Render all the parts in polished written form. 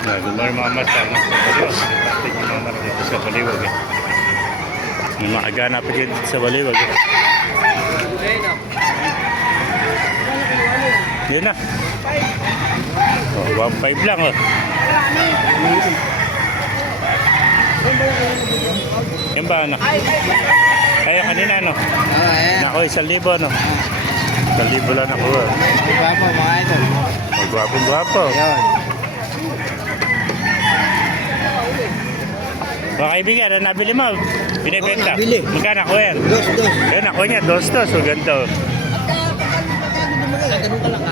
Good morning mga master. Sa Baliwag. Pati yung mga master dito sa Baliwag. May makagana pa dito sa Baliwag. Yun na. Oh, 1.5 lang oh. Yan ba anak? Kaya kanina no? Nako 1,000 no? 1,000 lang ako. Gwapo mga idol. Gwapo. Yan. Mga kaibigan, ano nabili mo? Binibenta? Nabili. Magkano ako yan? Dos. Yun ako niya, 2. So ganito.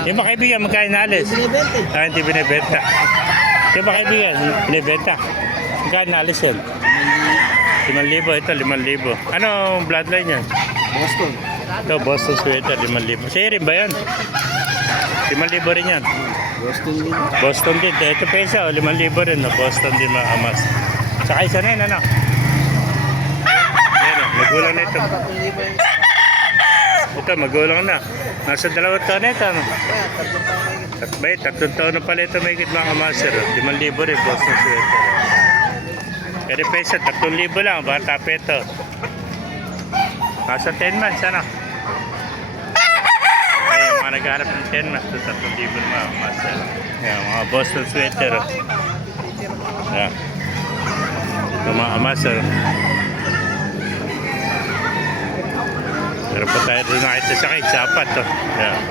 Yung mga kaibigan, magkano naalis? Binibente. Ah, hindi binibenta. Yung mga kaibigan, binibenta. Magkano naalis yan? 5,000. Ito, 5,000. Anong bloodline yan? Boston. Ito, Boston sweater, 5,000. Sa'yo rin ba yan? 5,000 rin yan. Boston din. Boston din. Ito pesa, 5,000 rin. No? Boston din mga amas. Saka isa na yun, ano? Ayan, magulang na ito. Ito, magulang na. Nasa 2 taon na ito, ano? May 3 taon na pala ito may higit mga master. 5,000 rin, Boston sweater. Pero pesa, 3,000 lang. Bata pa ito. Nasa 10 months, ano? Ayan, mga nagharap ng 10 months. 3,000 mga master. Ayan, mga Boston sweater. Ayan. Ito mga master. Meron pa tayo doon nakita sa kahit sapat to. Ayan.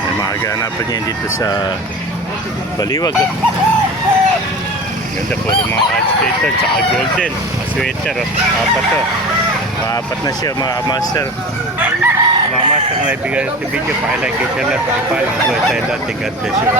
May makaganapan niya dito sa Baliwag. Ganda po yung mga hats dito. Tsaka golden. Mga sweater. Apat to. Apat na siya mga master. Mga master na ibigay sa video. Pakilike kayo lahat. Pakipalang po tayo lahat. God bless you.